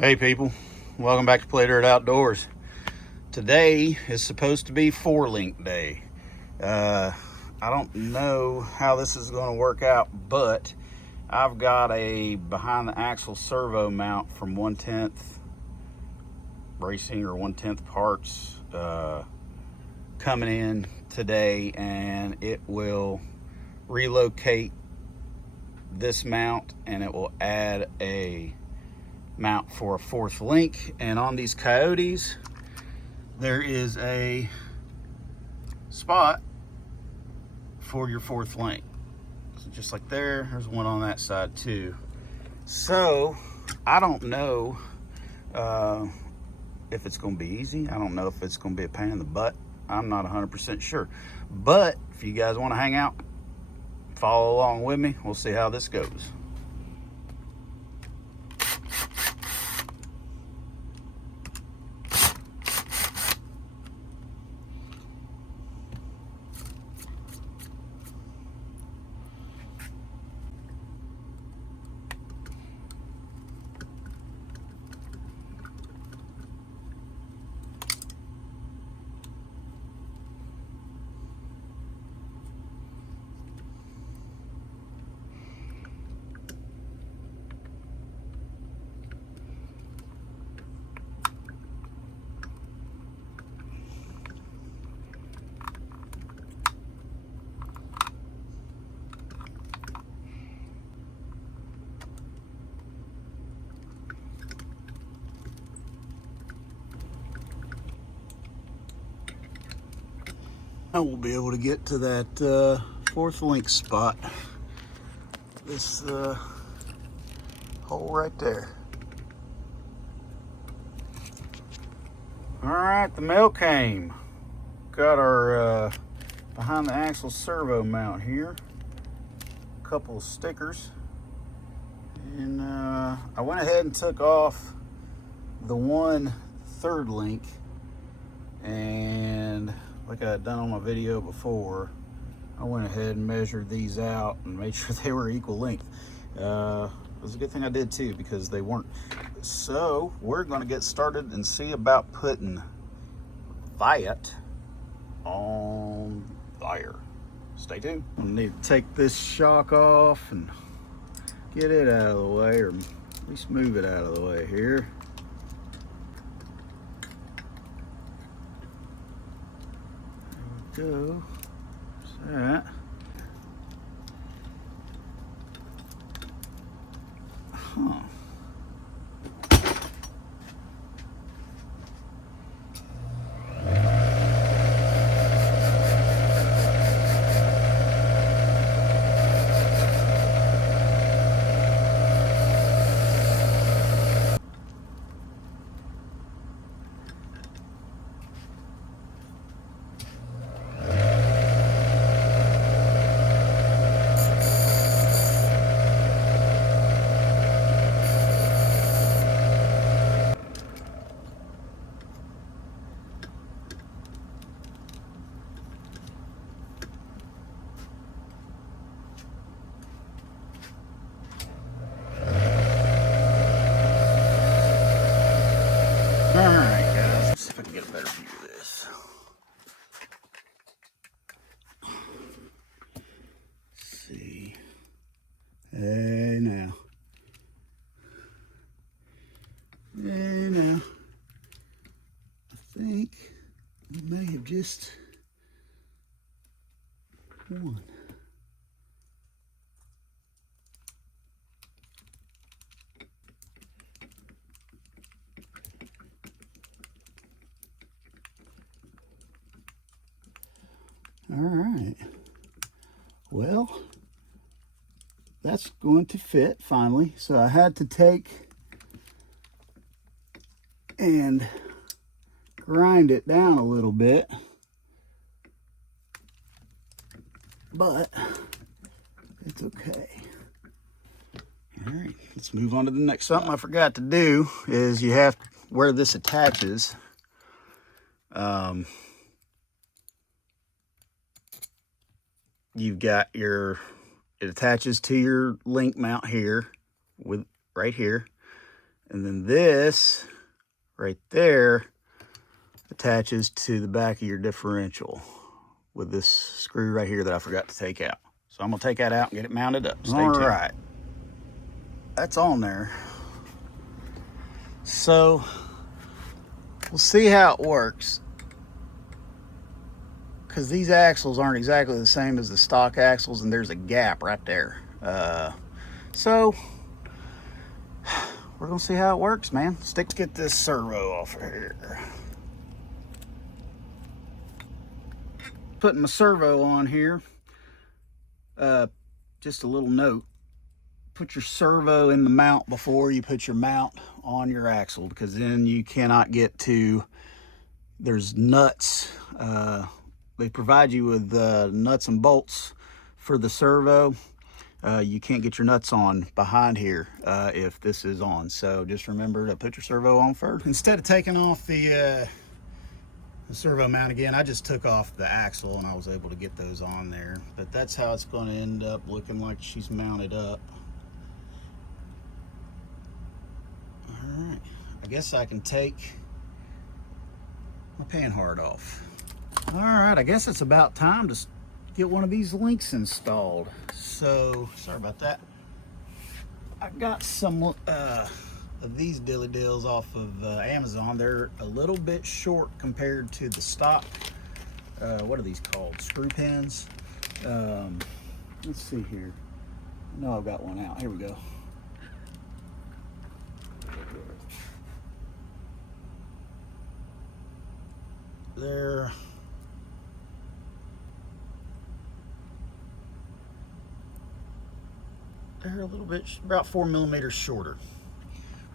Hey people, welcome back to Play Dirt Outdoors. Today is supposed to be 4-link day. I don't know how this is going to work out, but I've got a behind the axle servo mount from 1Tenth Racing or 1Tenth Parts coming in today, and it will relocate this mount and it will add a mount for a 4th link. And on these Coyotes there is a spot for your 4th link, so just like there's one on that side too. So I don't know if it's going to be easy. I don't know if it's going to be a pain in the butt. I'm not 100% sure, but if you guys want to hang out, follow along with me, we'll see how this goes. I will be able to get to that 4th link spot. This hole right there. All right, the mail came. Got our behind the axle servo mount here. A couple of stickers. And I went ahead and took off the 1/3 link, and like I had done on my video before, I went ahead and measured these out and made sure they were equal length. It was a good thing I did too, because they weren't. So we're going to get started and see about putting that on there. Stay tuned. I need to take this shock off and get it out of the way, or at least move it out of the way here. Go. That. Huh. Alright guys, let's see if I can get a better view of this. Let's see. Hey now. Hey now. I think we may have just won. All right, well, that's going to fit finally. So I had to take and grind it down a little bit, but it's okay. All right, let's move on to the next. Something I forgot to do is you have, where this attaches, you've got your, it attaches to your link mount here, with right here, And then this right there attaches to the back of your differential with this screw right here that I forgot to take out. So I'm gonna take that out and get it mounted up. Stay tuned. All right, that's on there. So we'll see how it works, because these axles aren't exactly the same as the stock axles, and there's a gap right there. So we're gonna see how it works, man. Let's get this servo off of here. Putting my servo on here. Just a little note. Put your servo in the mount before you put your mount on your axle, because then you cannot get to, there's nuts. They provide you with nuts and bolts for the servo. You can't get your nuts on behind here if this is on. So just remember to put your servo on first. Instead of taking off the servo mount again, I just took off the axle and I was able to get those on there. But that's how it's going to end up looking, like she's mounted up. All right, I guess I can take my panhard off. All right, I guess it's about time to get one of these links installed. So sorry about that. I got some of these dilly dills off of Amazon. They're a little bit short compared to the stock. What are these called? Screw pins. Let's see here. I know I've got one out. Here we go. They're a little bit, about 4 millimeters shorter,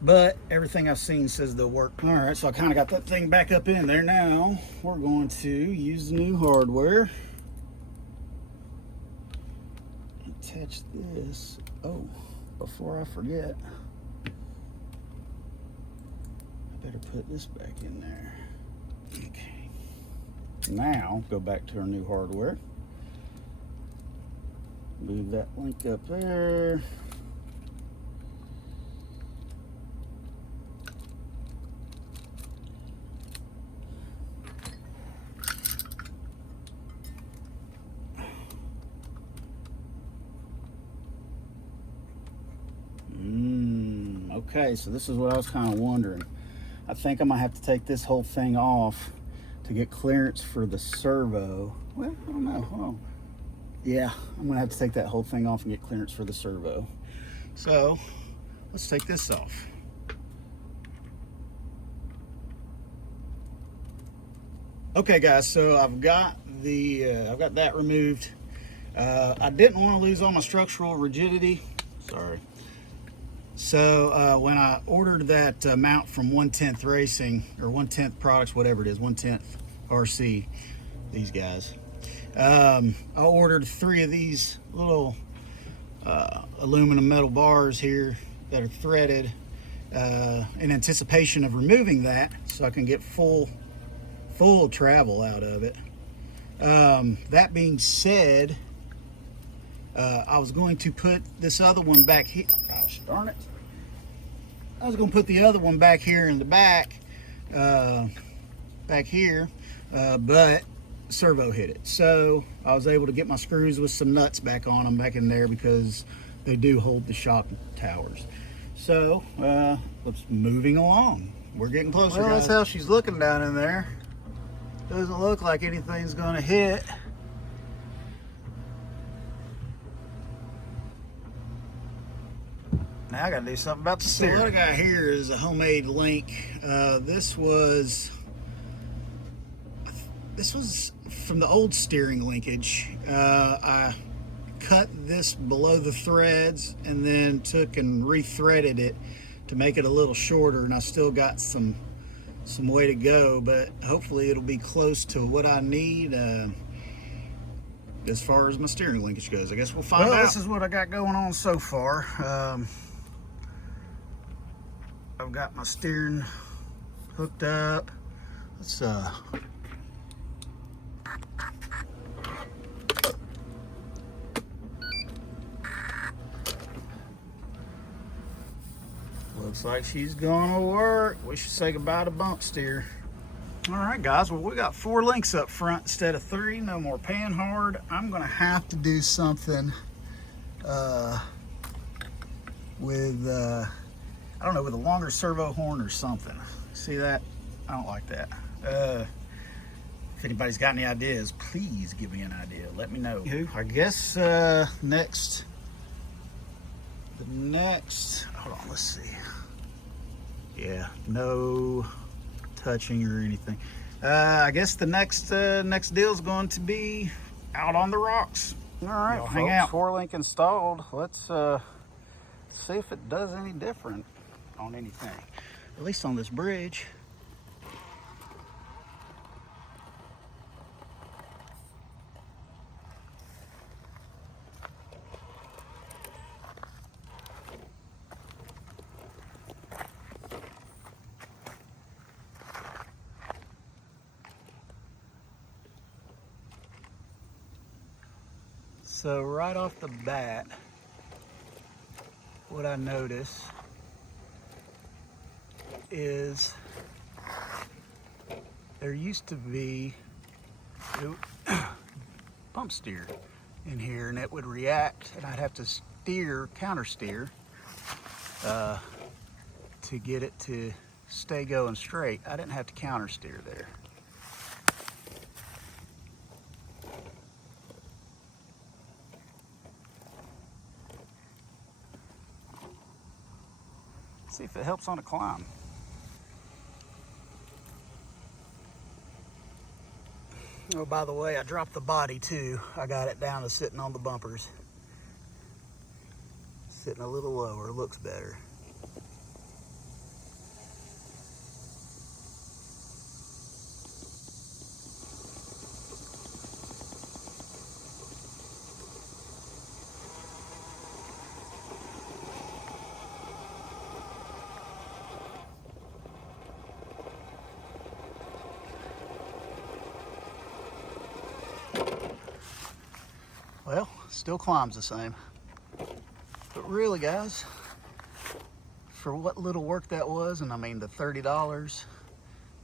but everything I've seen says they'll work. All right, so I kind of got that thing back up in there. Now we're going to use the new hardware. Attach this. Oh, before I forget, I better put this back in there. Okay. Now go back to our new hardware. Move that link up there. Okay, so this is what I was kind of wondering. I think I might have to take this whole thing off to get clearance for the servo. Well, I don't know. Hold on. Yeah, I'm gonna have to take that whole thing off and get clearance for the servo. So let's take this off. Okay guys, so I've got that removed. I didn't want to lose all my structural rigidity. Sorry. So when I ordered that mount from 1Tenth Racing, or 1Tenth Products, whatever it is, 1Tenth RC, these guys, I ordered 3 of these little aluminum metal bars here that are threaded in anticipation of removing that, so I can get full travel out of it. That being said, I was going to put this other one back here. Gosh darn it. I was going to put the other one back here in the back here, but servo hit it. So I was able to get my screws with some nuts back on them back in there, because they do hold the shock towers. So let's moving along. We're getting closer. Well, guys. That's how she's looking down in there. Doesn't look like anything's going to hit. Now I gotta do something about the steering. So what I got here is a homemade link. This was from the old steering linkage. I cut this below the threads and then took and re-threaded it to make it a little shorter, and I still got some way to go, but hopefully it'll be close to what I need as far as my steering linkage goes. I guess we'll find out. This is what I got going on so far. I've got my steering hooked up. Let's plug Looks like she's gonna work. We should say goodbye to bump steer. All right, guys, well, we got 4 links up front instead of 3. No more pan hard. I'm gonna have to do something with, I don't know, with a longer servo horn or something. See that? I don't like that. If anybody's got any ideas, please give me an idea. Let me know. I guess the next, hold on, let's see. Yeah, no touching or anything. I guess the next deal is going to be out on the rocks. All right, folks, hang out. 4 link installed. Let's see if it does any different on anything, at least on this bridge. So right off the bat, what I notice is there used to be bump steer in here, and it would react, and I'd have to steer, counter steer, to get it to stay going straight. I didn't have to counter steer there. See if it helps on a climb. Oh, by the way, I dropped the body too. I got it down to sitting on the bumpers. Sitting a little lower, looks better. Well, still climbs the same. But really, guys, for what little work that was, and I mean the $30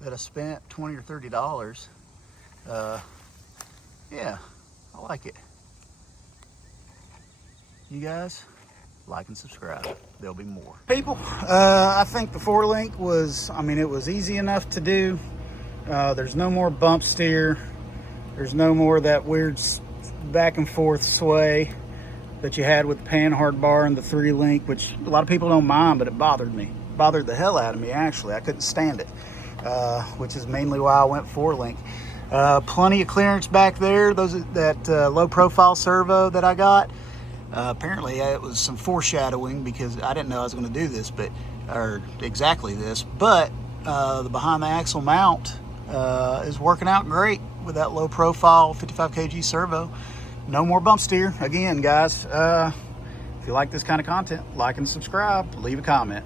that I spent, $20 or $30, yeah, I like it. You guys, like and subscribe. There'll be more. People, I think the 4 link was, I mean, it was easy enough to do. There's no more bump steer. There's no more of that weird back and forth sway that you had with the pan hard bar and the 3 link, which a lot of people don't mind, but it bothered me. It bothered the hell out of me, actually. I couldn't stand it, which is mainly why I went 4 link. Plenty of clearance back there. That low profile servo that I got, apparently it was some foreshadowing, because I didn't know I was going to do this, or exactly this, but the behind the axle mount is working out great with that low profile 55 kg servo. No more bump steer. Again, guys, if you like this kind of content, like and subscribe, leave a comment.